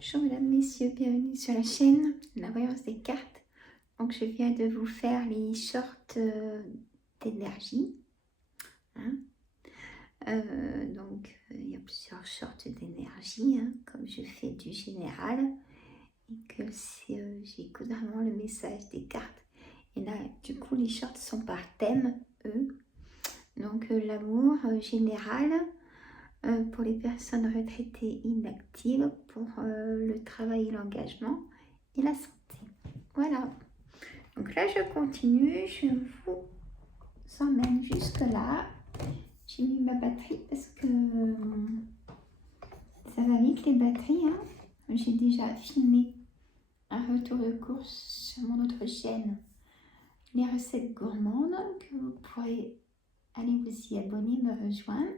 Bonjour mesdames, messieurs, bienvenue sur la chaîne La Voyance des Cartes. Donc je viens de vous faire les shorts d'énergie. Il y a plusieurs shorts d'énergie, comme je fais du général. Et que j'écoute vraiment le message des cartes. Et là, du coup, les shorts sont par thème, eux. Donc l'amour général. Pour les personnes retraitées inactives, pour le travail et l'engagement et la santé. Voilà. Donc là, je continue. Je vous emmène jusque là. J'ai mis ma batterie parce que ça va vite les batteries. J'ai déjà filmé un retour de course sur mon autre chaîne, les recettes gourmandes, que vous pourrez aller vous y abonner, me rejoindre.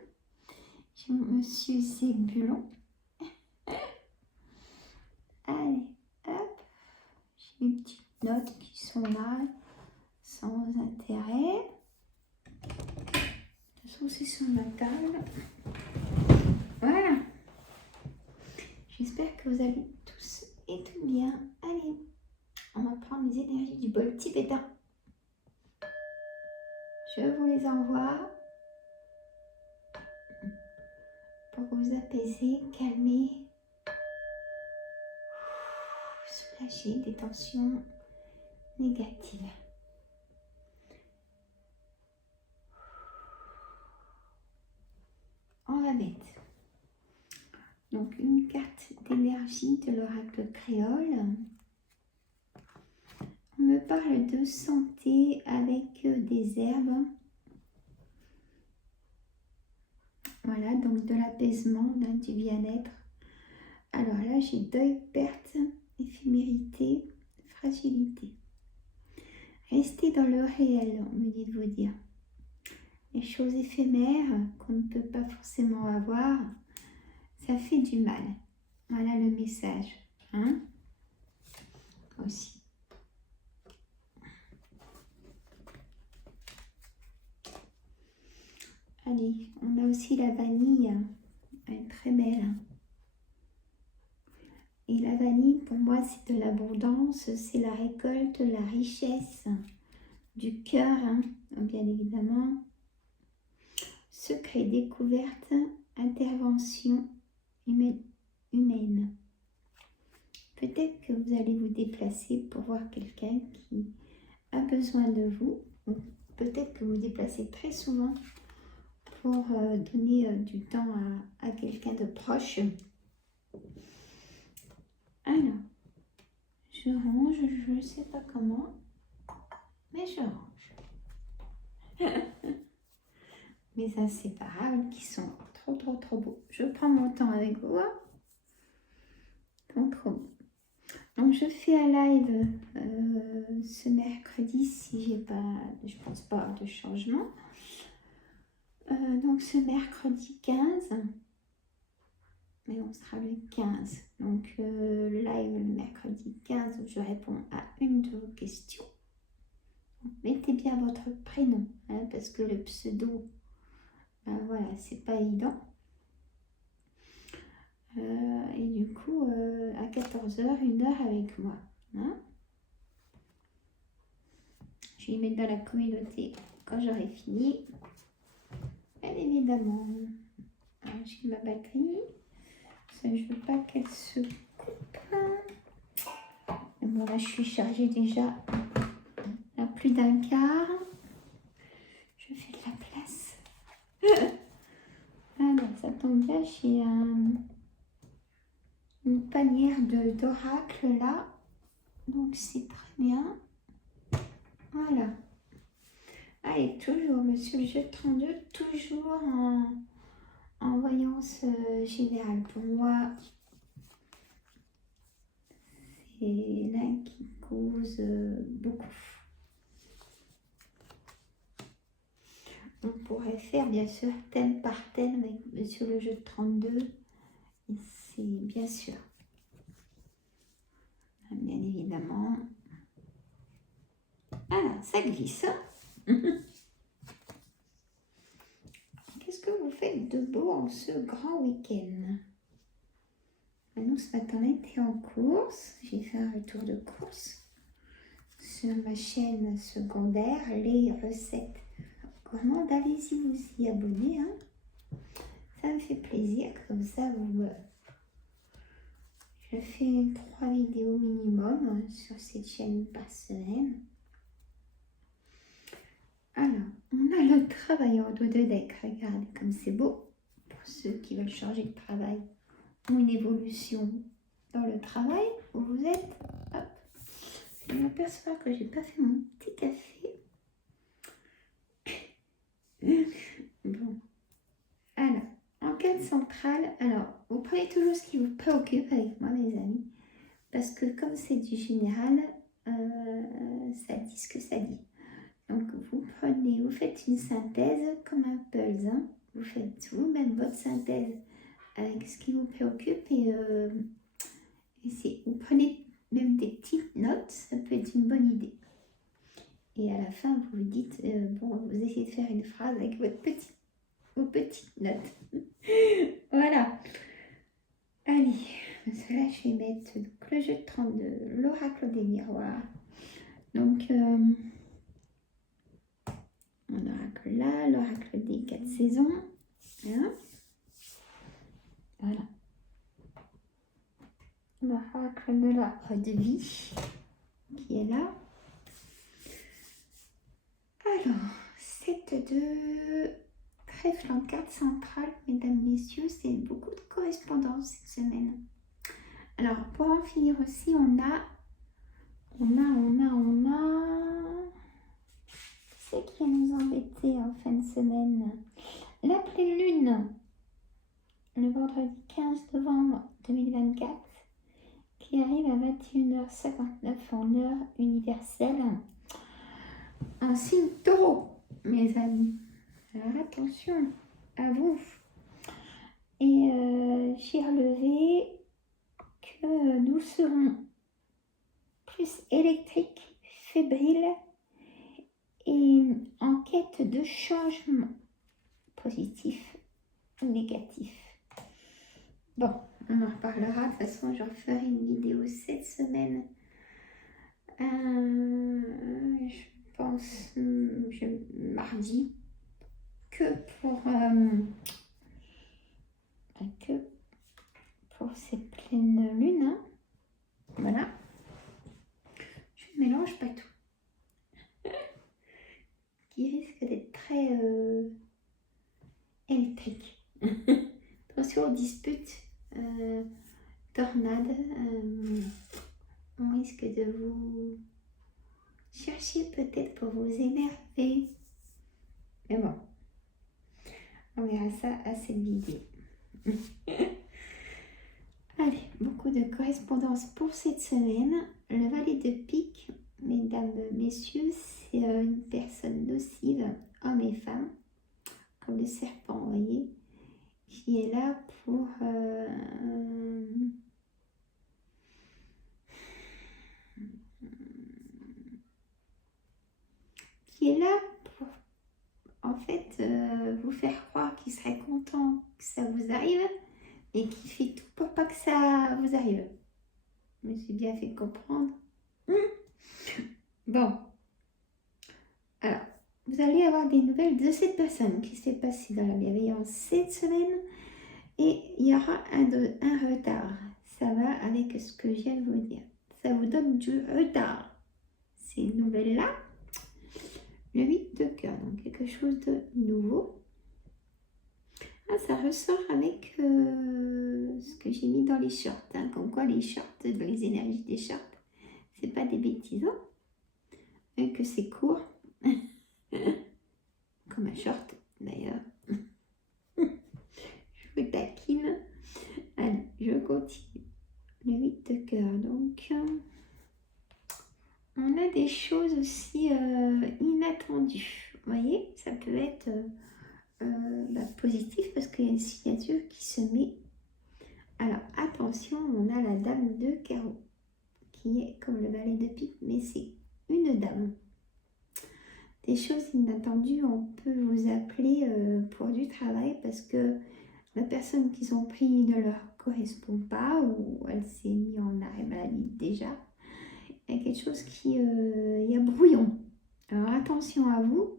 J'ai Monsieur Zébulon. Allez, hop, j'ai mes petites notes qui sont là, sans intérêt. De toute façon, c'est sur ma table. Voilà. J'espère que vous allez tous et tout bien. Allez, on va prendre les énergies du bol tibétain. Je vous les envoie pour vous apaiser, calmer, soulager des tensions négatives. On va mettre donc une carte d'énergie de l'oracle créole. On me parle de santé avec des herbes. Voilà, donc de l'apaisement, du bien-être. Alors là, j'ai deuil, perte, éphémérité, fragilité. Restez dans le réel, on me dit de vous dire. Les choses éphémères qu'on ne peut pas forcément avoir, ça fait du mal. Voilà le message. Aussi. Allez, on a aussi la vanille. Elle est très belle. Et la vanille, pour moi, c'est de l'abondance, c'est la récolte, la richesse du cœur, bien évidemment. Secret, découverte, intervention humaine. Peut-être que vous allez vous déplacer pour voir quelqu'un qui a besoin de vous. Ou peut-être que vous vous déplacez très souvent pour donner du temps à quelqu'un de proche. Alors, je range, je ne sais pas comment, mais je range. Mes inséparables qui sont trop beaux. Je prends mon temps avec vous. Donc, trop beau. Donc, je fais un live ce mercredi si j'ai pas, je pense pas, de changement. Donc, ce mercredi 15. Mais on sera le 15. Donc, live le mercredi 15 où je réponds à une de vos questions. Mettez bien votre prénom, parce que le pseudo, voilà, c'est pas évident. Et du coup, à 14h, 1h avec moi. Je vais mettre dans la communauté quand j'aurai fini. Bien évidemment, j'ai ma batterie. Je ne veux pas qu'elle se coupe. Et bon, là, je suis chargée déjà à plus d'un quart. Je fais de la place. Alors, ça tombe bien, j'ai une panière d'oracle là. Donc, c'est très bien. Voilà. Allez, toujours, monsieur le jeu 32, toujours en voyance générale. Pour moi, c'est là qui cause beaucoup. On pourrait faire bien sûr thème par thème avec monsieur le jeu 32. Et c'est bien sûr. Bien évidemment. Ah, ça glisse. Qu'est-ce que vous faites de beau en ce grand week-end? nous, ce matin, on était en course. J'ai fait un retour de course sur ma chaîne secondaire, les recettes gourmandes. Allez-y vous y abonner. Hein. Ça me fait plaisir. Comme ça, je fais 3 vidéos minimum sur cette chaîne par semaine. Alors, on a le travail en dos de deck. Regardez comme c'est beau pour ceux qui veulent changer de travail ou une évolution dans le travail où vous êtes. Hop. Je m'aperçois que j'ai pas fait mon petit café. Bon. Alors, enquête centrale. Alors, vous prenez toujours ce qui vous préoccupe avec moi, mes amis. Parce que comme c'est du général, ça dit ce que ça dit. Donc, vous faites une synthèse comme un puzzle. Hein. Vous faites vous-même votre synthèse avec ce qui vous préoccupe et vous prenez même des petites notes, ça peut être une bonne idée. Et à la fin, vous vous dites, vous essayez de faire une phrase avec vos petites notes. Voilà. Allez, parce que là, je vais mettre le jeu de 32, l'oracle des miroirs. Donc, mon oracle là, l'oracle des 4 saisons. Hein. Voilà. L'oracle de l'arbre de vie qui est là. Alors, 7 de trèfle en carte centrale, mesdames, messieurs, c'est beaucoup de correspondance cette semaine. Alors, pour en finir aussi, on a c'est qui va nous embêter en fin de semaine. La pleine lune, le vendredi 15 novembre 2024, qui arrive à 21h59 en heure universelle. Un signe taureau, mes amis. Alors attention à vous. Et j'ai relevé que nous serons plus électriques, fébriles et en quête de changement positif ou négatif. Bon, on en reparlera. De toute façon, je referai une vidéo cette semaine. Je pense mardi que pour cette pleine lune. Hein. Voilà. Je ne mélange pas tout. Qui risque d'être très électrique. Attention aux disputes, tornades. On risque de vous chercher peut-être pour vous énerver. Mais bon, on verra ça à cette vidéo. Allez, beaucoup de correspondance pour cette semaine. Le valet de pique, mesdames, messieurs, c'est une personne nocive, hommes et femmes, comme le serpent, vous voyez, qui est là pour en fait vous faire croire qu'il serait content que ça vous arrive et qui fait tout pour pas que ça vous arrive. Je me suis bien fait comprendre. Bon. Alors, vous allez avoir des nouvelles de cette personne qui s'est passée dans la bienveillance cette semaine et il y aura un retard. Ça va avec ce que je viens de vous dire. Ça vous donne du retard. Ces nouvelles-là, le 8 de cœur, donc quelque chose de nouveau. Ah, ça ressort avec ce que j'ai mis dans les shorts. Hein, comme quoi les shorts, dans les énergies des shorts, c'est pas des bêtises. Hein, que c'est court. Comme un short d'ailleurs. Je vous taquine. Allez, je continue. Le 8 de cœur. Donc, on a des choses aussi inattendues. Vous voyez, ça peut être positif parce qu'il y a une signature qui se met. Alors, attention, on a la dame de carreau qui est comme le valet de pique, mais c'est une dame. Des choses inattendues, on peut vous appeler pour du travail parce que la personne qu'ils ont pris de leur correspond pas ou elle s'est mise en arrêt maladie déjà. Il y a quelque chose qui... il y a brouillon. Alors attention à vous,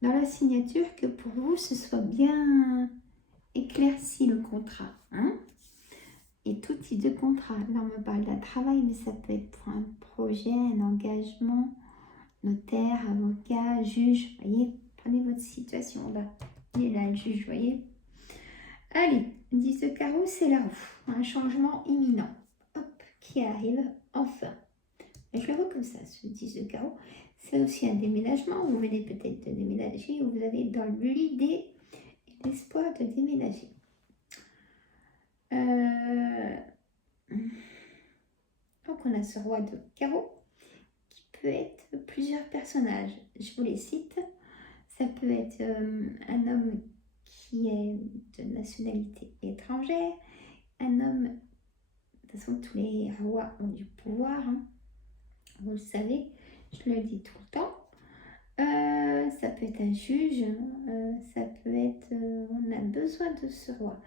dans la signature, que pour vous, ce soit bien éclairci le contrat. Hein, et tout type de contrat. Là, on me parle d'un travail, mais ça peut être pour un projet, un engagement, notaire, avocat, juge. Vous voyez, prenez votre situation là. Il est là, le juge, vous voyez. Allez, 10 de carreau, c'est la roue. Un changement imminent. Hop, qui arrive enfin. Je le vois comme ça, ce 10 de carreau. C'est aussi un déménagement. Vous venez peut-être de déménager ou vous avez dans l'idée et l'espoir de déménager. Donc on a ce roi de carreau qui peut être plusieurs personnages. Je vous les cite. Ça peut être un homme qui est de nationalité étrangère, un homme, de toute façon tous les rois ont du pouvoir, hein. Vous le savez, je le dis tout le temps. Ça peut être un juge, ça peut être, on a besoin de ce roi.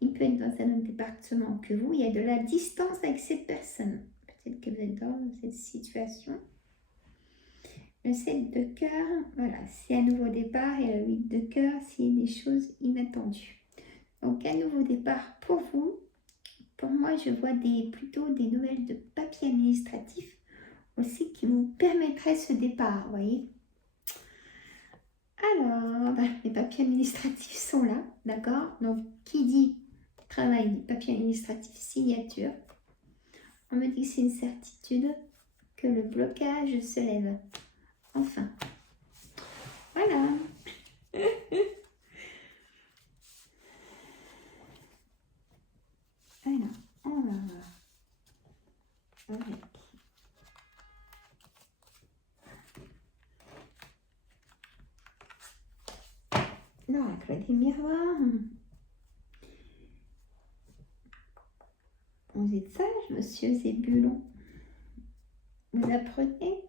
Il peut être dans un autre département que vous, il y a de la distance avec cette personne. Peut-être que vous êtes dans cette situation. Le 7 de cœur, voilà, c'est un nouveau départ et le 8 de cœur, c'est des choses inattendues. Donc un nouveau départ pour vous. Pour moi, je vois plutôt des nouvelles de papier administratif aussi qui vous permettraient ce départ, vous voyez. Alors, les papiers administratifs sont là, d'accord. Donc, qui dit travail, dit papier administratif, signature. On me dit que c'est une certitude que le blocage se lève. Enfin, voilà. Alors, on va voir avec l'oracle des miroirs. Vous êtes sage, monsieur Zébulon. Vous apprenez.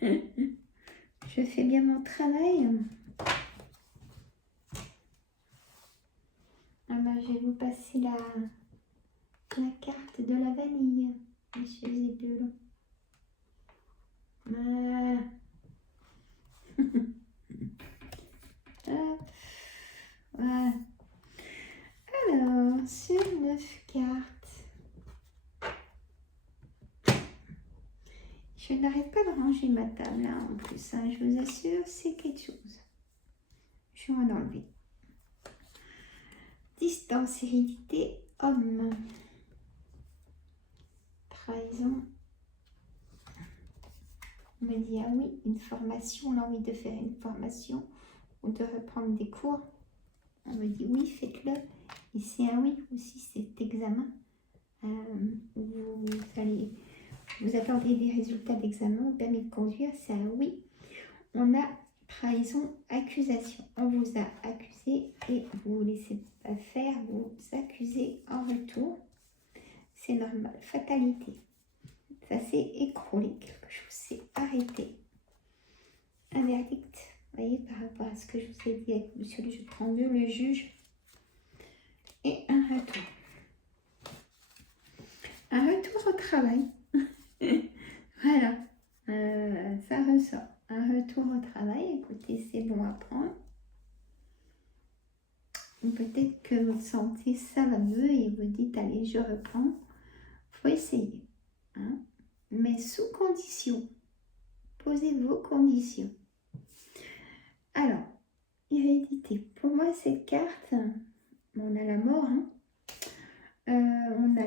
Je fais bien mon travail. Alors, je vais vous passer la carte de la vanille, monsieur Zébulon. Voilà. Hop. Voilà. Alors, sur 9 cartes, je n'arrête pas de ranger ma table hein, en plus, hein, je vous assure, c'est quelque chose. Je vais en enlever. Distance, hérédité, homme. Trahison. On me dit, ah oui, une formation, on a envie de faire une formation ou de reprendre des cours. On me dit, oui, faites-le. Et c'est un oui aussi, cet examen. Vous attendez des résultats d'examen, permis de conduire, c'est un oui. On a trahison, accusation. On vous a accusé et vous ne vous laissez pas faire, vous accusez en retour. C'est normal, fatalité. Ça s'est écroulé, quelque chose s'est arrêté. Un verdict, vous voyez, par rapport à ce que je vous ai dit avec monsieur le juge de rendu, le juge. Et un retour. Un retour au travail. Voilà, ça ressort. Un retour au travail, écoutez, c'est bon à prendre. Peut-être que vous sentez ça va mieux et vous dites, allez, je reprends. Il faut essayer. Hein? Mais sous condition. Posez vos conditions. Alors, hérédité. Pour moi, cette carte, on a la mort. Hein? On a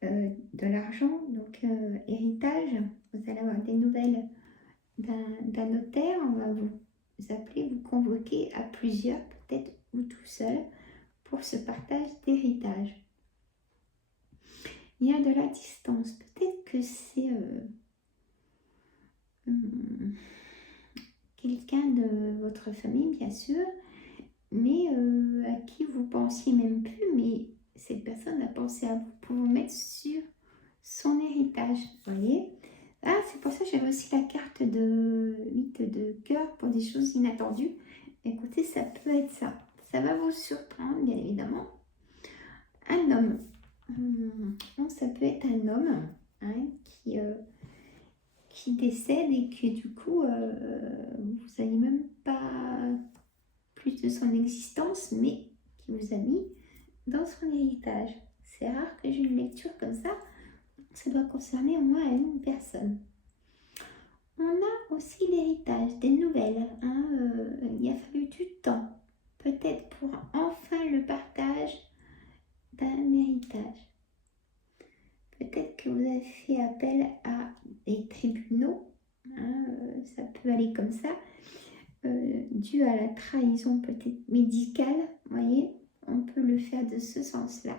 de l'argent, donc héritage. Vous allez avoir des nouvelles d'un notaire. On va vous appeler, vous convoquer à plusieurs, peut-être ou tout seul, pour ce partage d'héritage. Il y a de la distance. Peut-être que c'est quelqu'un de votre famille, bien sûr, mais à qui vous pensiez même plus, mais cette personne a pensé à vous pour vous mettre sur son héritage, vous voyez. Ah, c'est pour ça que j'avais aussi la carte de 8 de cœur pour des choses inattendues. Écoutez, ça peut être ça. Ça va vous surprendre, bien évidemment. un homme. Ça peut être un homme hein, qui décède et que du coup, vous n'avez même pas plus de son existence, mais qui vous a mis dans son héritage. C'est rare que j'ai une lecture comme ça. Ça doit concerner au moins une personne. On a aussi l'héritage, des nouvelles. Hein, il a fallu du temps, peut-être pour enfin le partage d'un héritage. Peut-être que vous avez fait appel à des tribunaux, hein, ça peut aller comme ça, dû à la trahison peut-être médicale, vous voyez, on peut le faire de ce sens-là.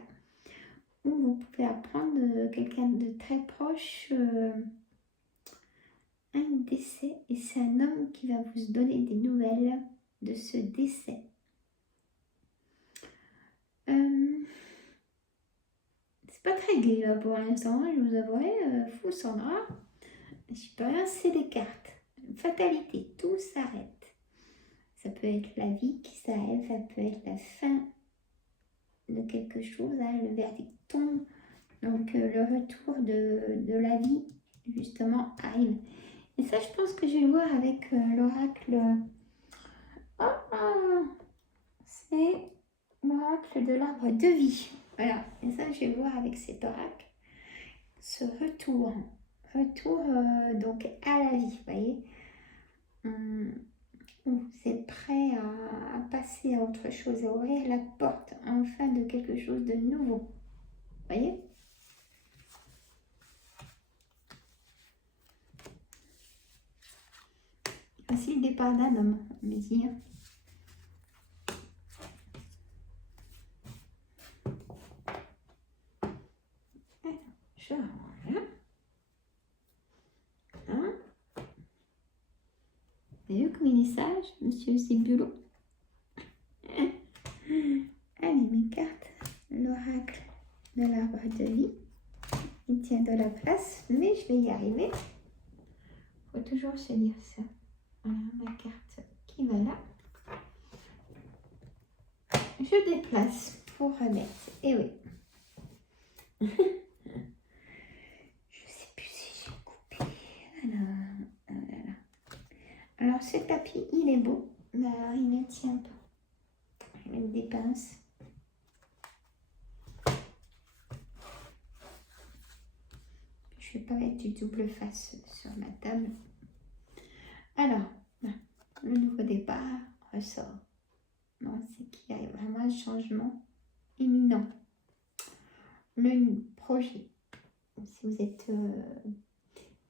Ou vous pouvez apprendre quelqu'un de très proche un décès, et c'est un homme qui va vous donner des nouvelles de ce décès. C'est pas très gai là pour l'instant, je vous avouerai, fou Sandra. Je peux rien, c'est des cartes. Fatalité, tout s'arrête. Ça peut être la vie qui s'arrête, ça peut être la fin de quelque chose, hein, le verdict tombe. Donc le retour de la vie, justement, arrive. Et ça, je pense que je vais le voir avec l'oracle. C'est l'oracle de l'arbre de vie. Voilà, et ça, je vais le voir avec cet oracle. Ce retour donc à la vie, vous voyez. Vous êtes prêt à passer à autre chose, à ouvrir la porte enfin de quelque chose de nouveau. Vous voyez? Voici le départ d'un homme, on me dit. Alors, je range. Hein? Vous avez vu comme il est sage, monsieur Zébulon? Allez, mes cartes. L'oracle de l'arbre de vie. Il tient de la place, mais je vais y arriver. Il faut toujours se dire ça. Voilà, ma carte qui va là. Je déplace pour remettre. Et oui. Je ne sais plus si j'ai coupé. Alors, ce tapis, il est beau, mais il ne tient pas. Je vais mettre des pinces. Je ne vais pas mettre du double face sur ma table. Alors, le nouveau départ ressort. C'est qu'il y a vraiment un changement imminent. Le projet. Si vous êtes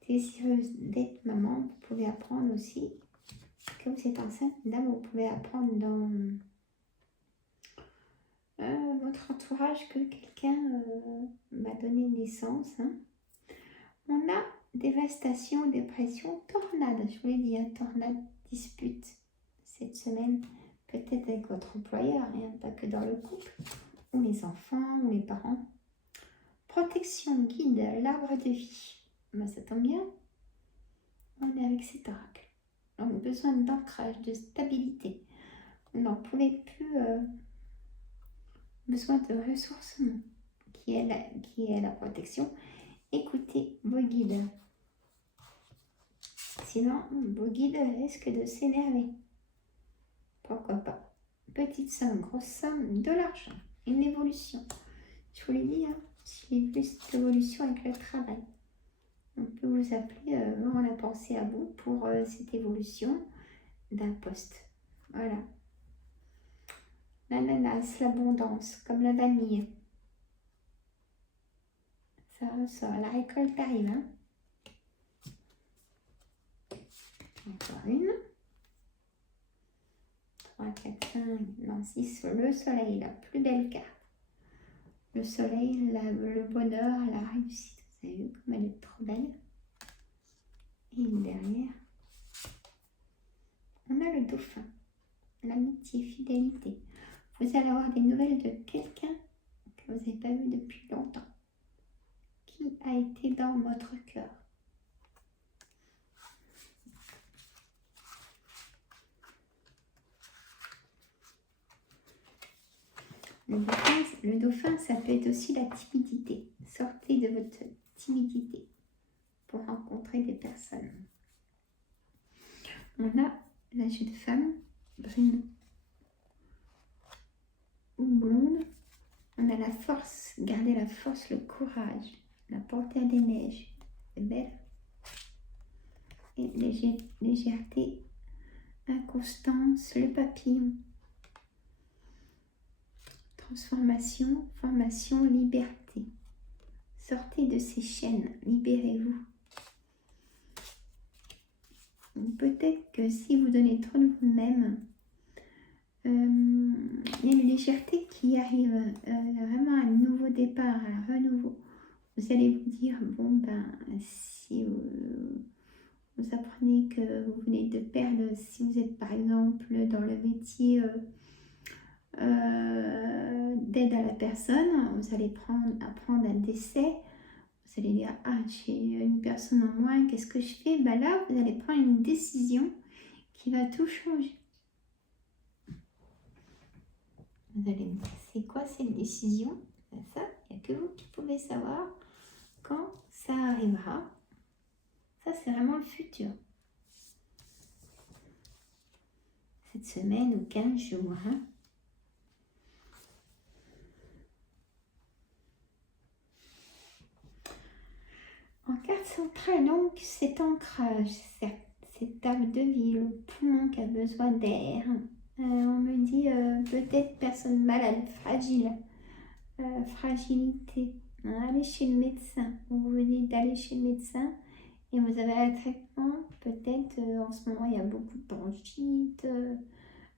désireuse d'être maman, vous pouvez apprendre aussi que vous êtes enceinte. Là, vous pouvez apprendre dans votre entourage que quelqu'un va donner naissance. Hein. On a dévastation, dépression, tornade. Je vous l'ai dit, tornade, dispute cette semaine, peut-être avec votre employeur, hein, pas que dans le couple, ou les enfants, ou les parents. Protection, guide, l'arbre de vie. Ça tombe bien, on est avec cet oracle. Donc, besoin d'ancrage, de stabilité. Vous n'en pouvez plus. Besoin de ressourcement, qui est la protection. Écoutez vos guides. Sinon, vos guides risquent de s'énerver. Pourquoi pas? Petite somme, grosse somme, de l'argent, une évolution. Je vous l'ai dit, hein, j'ai plus d'évolution avec le travail. On peut vous appeler, on a pensé à vous pour cette évolution d'un poste. Voilà. L'ananas, l'abondance, comme la vanille. Ça ressort, la récolte arrive. Hein. Encore une. 3, 4, 5, non, 6. Le soleil, la plus belle carte. Le soleil, le bonheur, la réussite. Vous avez vu comme elle est trop belle. Et derrière, on a le dauphin. L'amitié, fidélité. Vous allez avoir des nouvelles de quelqu'un que vous n'avez pas vu depuis longtemps. Qui a été dans votre cœur. Le dauphin, ça peut être aussi la timidité. Sortez de votre timidité pour rencontrer des personnes. On a la jeune femme, brune ou blonde. On a la force, gardez la force, le courage, la panthère des neiges, c'est belle. Et légèreté, inconstance, le papillon. Transformation, formation, liberté. Sortez de ces chaînes, libérez-vous. Peut-être que si vous donnez trop de vous-même, il y a une légèreté qui arrive, vraiment un nouveau départ, un renouveau. Vous allez vous dire, bon ben, si vous apprenez que vous venez de perdre, si vous êtes par exemple dans le métier d'aide à la personne, vous allez apprendre un décès, vous allez dire, ah j'ai une personne en moins, qu'est-ce que je fais? Ben là, vous allez prendre une décision qui va tout changer. Vous allez me dire, c'est quoi cette décision? Ben ça, il n'y a que vous qui pouvez savoir quand ça arrivera. Ça, c'est vraiment le futur. Cette semaine ou 15 jours. Hein. En carte centrale, donc, cet ancrage, cette table de vie, le poumon qui a besoin d'air. On me dit peut-être personne malade, fragile, fragilité. Allez chez le médecin. Vous venez d'aller chez le médecin et vous avez un traitement. Peut-être en ce moment il y a beaucoup de bronchite,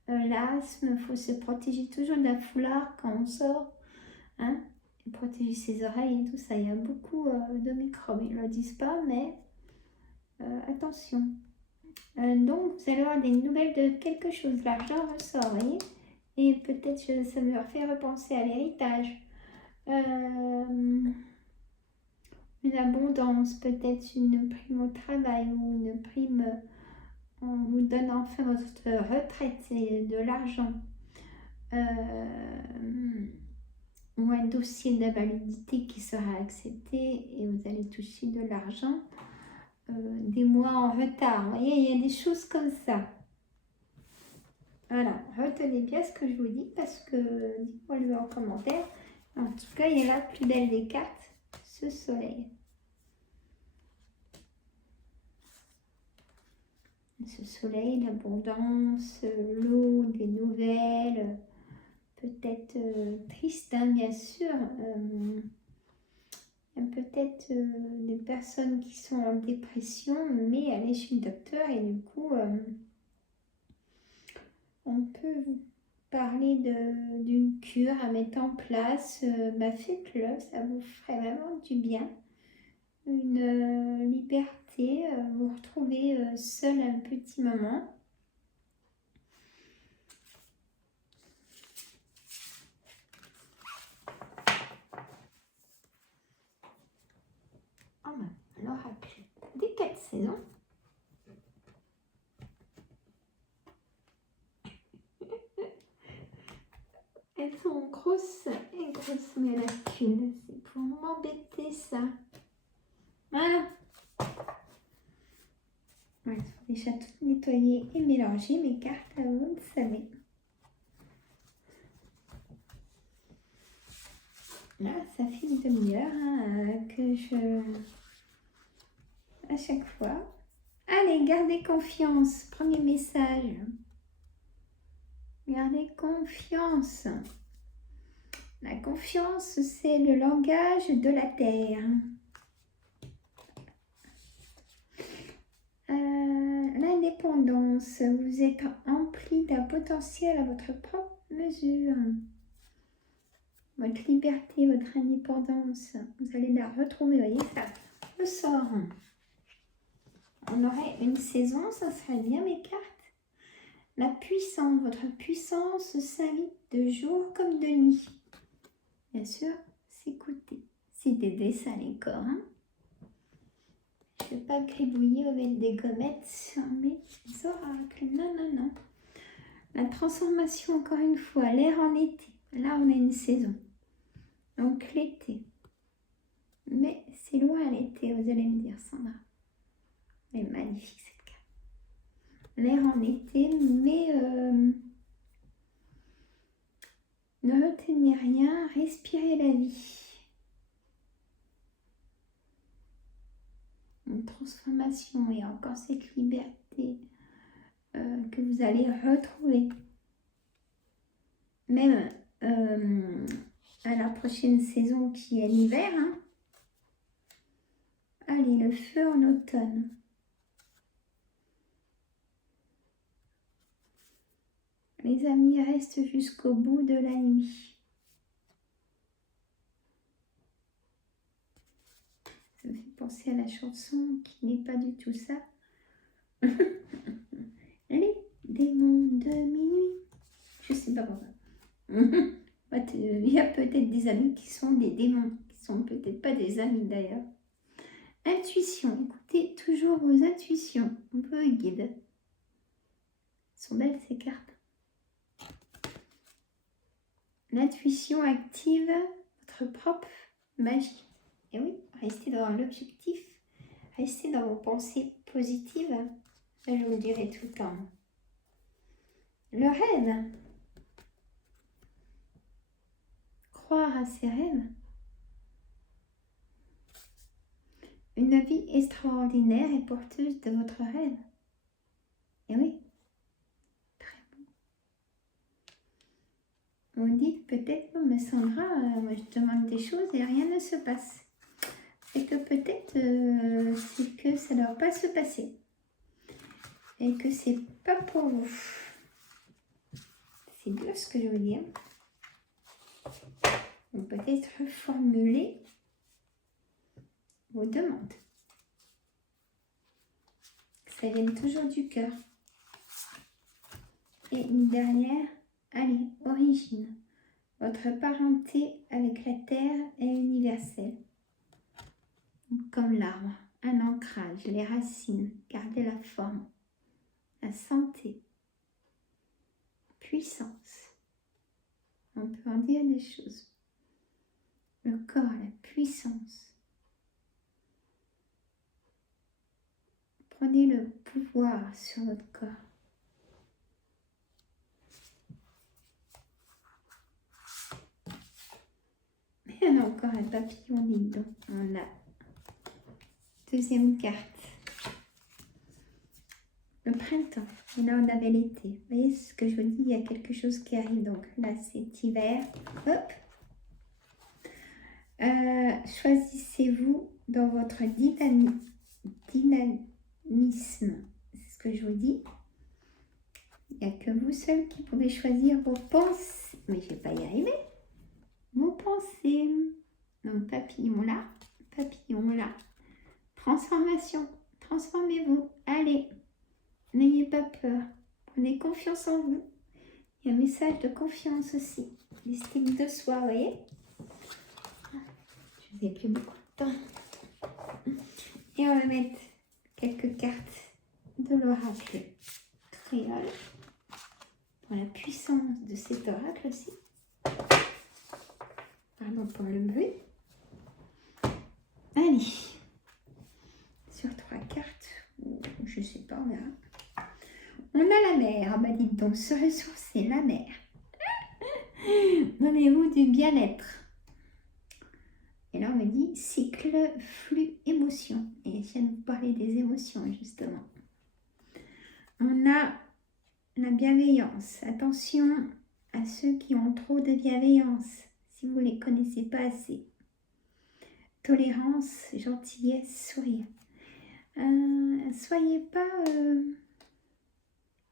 l'asthme. Il faut se protéger toujours d'un foulard quand on sort. Hein, et protéger ses oreilles et tout ça. Il y a beaucoup de microbes. Ils ne le disent pas, mais attention. Donc, vous allez avoir des nouvelles de quelque chose. L'argent ressort, vous voyez. Et peut-être ça me fait repenser à l'héritage. Une abondance, peut-être une prime au travail ou une prime, on vous donne enfin votre retraite, c'est de l'argent. Ou un dossier d'invalidité qui sera accepté et vous allez toucher de l'argent des mois en retard. Vous voyez, il y a des choses comme ça. Voilà, retenez bien ce que je vous dis parce que dites-moi le en commentaire. En tout cas, il y a la plus belle des cartes, ce soleil. Ce soleil, l'abondance, l'eau, des nouvelles, peut-être triste, hein, bien sûr. Peut-être des personnes qui sont en dépression, mais allez chez le docteur et du coup, on peut vous parler d'une cure à mettre en place. Faites-le, ça vous ferait vraiment du bien. Une liberté, vous retrouvez seul un petit moment. L'oracle des 4 saisons. Elles sont grosses et grosses, mais lacunes. C'est pour m'embêter ça. Voilà. Il faut déjà tout nettoyer et mélanger mes cartes avant de savez. Là, ça fait une demi-heure que je... à chaque fois. Allez, gardez confiance. Premier message. Gardez confiance. La confiance, c'est le langage de la terre. L'indépendance, vous êtes empli d'un potentiel à votre propre mesure. Votre liberté, votre indépendance, vous allez la retrouver, vous voyez, ça ressort. On aurait une saison, ça serait bien mes cartes. La puissance, votre puissance s'invite de jour comme de nuit. Bien sûr, s'écouter. C'est des dessins les corps. Hein. Je ne vais pas gribouiller avec des gommettes sur mes oracles. Non, non, non. La transformation, encore une fois, l'air en été. Là, on a une saison. Donc, l'été. Mais c'est loin l'été, vous allez me dire, Sandra. Elle est magnifique, cette carte. L'air en été, mais ne retenez rien, respirez la vie. Une transformation et encore cette liberté que vous allez retrouver. Même à la prochaine saison qui est l'hiver. Hein. Allez, le feu en automne. Les amis restent jusqu'au bout de la nuit. Ça me fait penser à la chanson qui n'est pas du tout ça. Les démons de minuit. Je sais pas pourquoi. Il y a peut-être des amis qui sont des démons, qui sont peut-être pas des amis d'ailleurs. Intuition. Écoutez toujours vos intuitions, vos guides. Elles sont belles ces cartes. L'intuition active votre propre magie. Et oui, restez dans l'objectif, restez dans vos pensées positives. Ça, je vous le dirai tout le temps. Le rêve. Croire à ses rêves. Une vie extraordinaire et porteuse de votre rêve. Et oui, très bon. Vous dites peut-être, mais Sandra, moi je demande des choses et rien ne se passe. C'est que peut-être c'est que ça ne doit pas se passer. Et que c'est pas pour vous. C'est dur ce que je veux dire. Donc peut-être reformuler vos demandes. Ça vient toujours du cœur. Et une dernière, allez, origine. Votre parenté avec la terre est universelle. Comme l'arbre, un ancrage, les racines, gardez la forme, la santé, puissance. On peut en dire des choses. Le corps, la puissance. Prenez le pouvoir sur votre corps. Et on a encore un papillon, dis donc. On a deuxième carte. Le printemps. Et là, on avait l'été. Vous voyez ce que je vous dis, il y a quelque chose qui arrive. Donc là, c'est hiver. Hop. Choisissez-vous dans votre dynamisme. C'est ce que je vous dis. Il n'y a que vous seul qui pouvez choisir vos pensées. Mais je ne vais pas y arriver. Vos pensées. Donc papillon là. Papillon là. Transformation. Transformez-vous. Allez. N'ayez pas peur. Prenez confiance en vous. Il y a un message de confiance aussi. L'estime de soi, vous voyez. Je vous ai pris beaucoup de temps. Et on va mettre quelques cartes de l'oracle créole. Pour la puissance de cet oracle aussi. Pardon pour le bruit. Allez. Sur 3 cartes. Je ne sais pas, on verra. On a la mer. Ah bah dites donc, se ressourcer, la mer. Donnez-vous du bien-être. Et là, on me dit cycle, flux, émotion. Et je viens de vous parler des émotions, justement. On a la bienveillance. Attention à ceux qui ont trop de bienveillance, si vous ne les connaissez pas assez. Tolérance, gentillesse, sourire. Soyez pas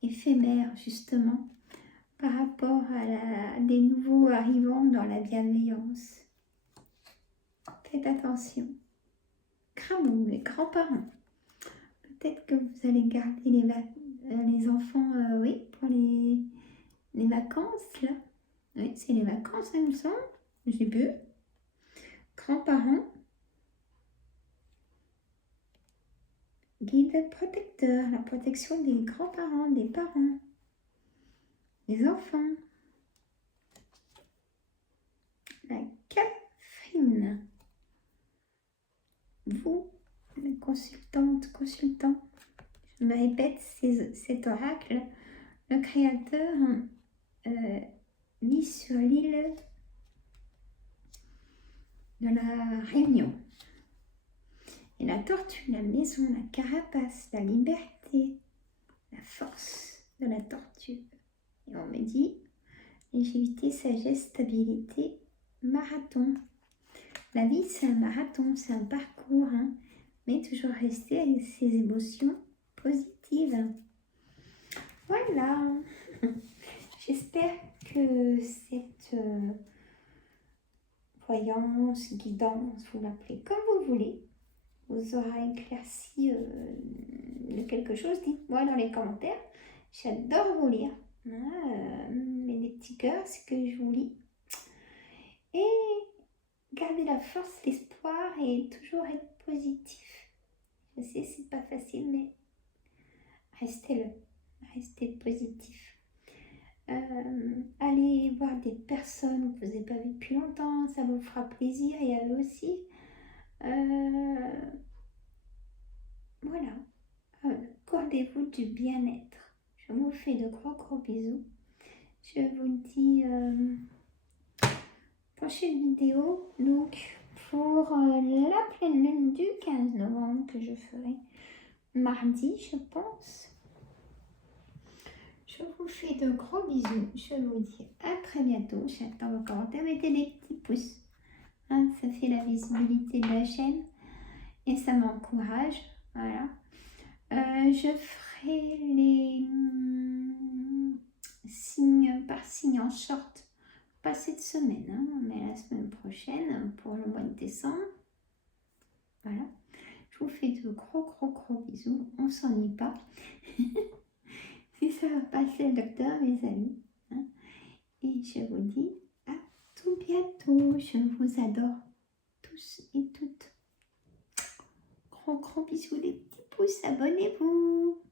éphémère, justement, par rapport à des nouveaux arrivants dans la bienveillance. Faites attention. Cramou, les grands-parents. Peut-être que vous allez garder les enfants, oui, pour les vacances, là. Oui, c'est les vacances, il me semble. J'ai vu. Grands-parents. Guide protecteur, la protection des grands-parents, des parents, des enfants. une. Vous, les consultantes, consultants, je me répète, cet oracle, le créateur vit sur l'île de la Réunion. Et la tortue, la maison, la carapace, la liberté, la force de la tortue. Et on me dit, légèreté, sagesse, stabilité, marathon. La vie, c'est un marathon, c'est un parcours, hein, mais toujours rester avec ses émotions positives. Voilà. J'espère que cette voyance, guidance, vous l'appelez comme vous voulez, vous aura éclairci de quelque chose. Dites-moi dans les commentaires. J'adore vous lire. Mais des petits cœurs, c'est que je vous lis. Et gardez la force, l'espoir et toujours être positif. Je sais, c'est pas facile, mais restez-le. Restez positif. Allez voir des personnes que vous n'avez pas vues depuis longtemps, ça vous fera plaisir et à eux aussi. Voilà. Accordez-vous du bien-être. Je vous fais de gros bisous. Je vous dis prochaine vidéo donc pour la pleine lune du 15 novembre que je ferai mardi, je pense. Je vous fais de gros bisous. Je vous dis à très bientôt. J'attends vos commentaires. Mettez des petits pouces. Hein, ça fait la visibilité de la chaîne et ça m'encourage. Voilà. Je ferai les signes par signe en short. Pas cette semaine, hein, mais la semaine prochaine pour le mois de décembre. Voilà. Je vous fais de gros bisous. On s'ennuie pas. Si ça va passer le docteur, mes amis. Hein. Et je vous dis à tout bientôt. Je vous adore tous et toutes. Gros bisous, les petits pouces. Abonnez-vous.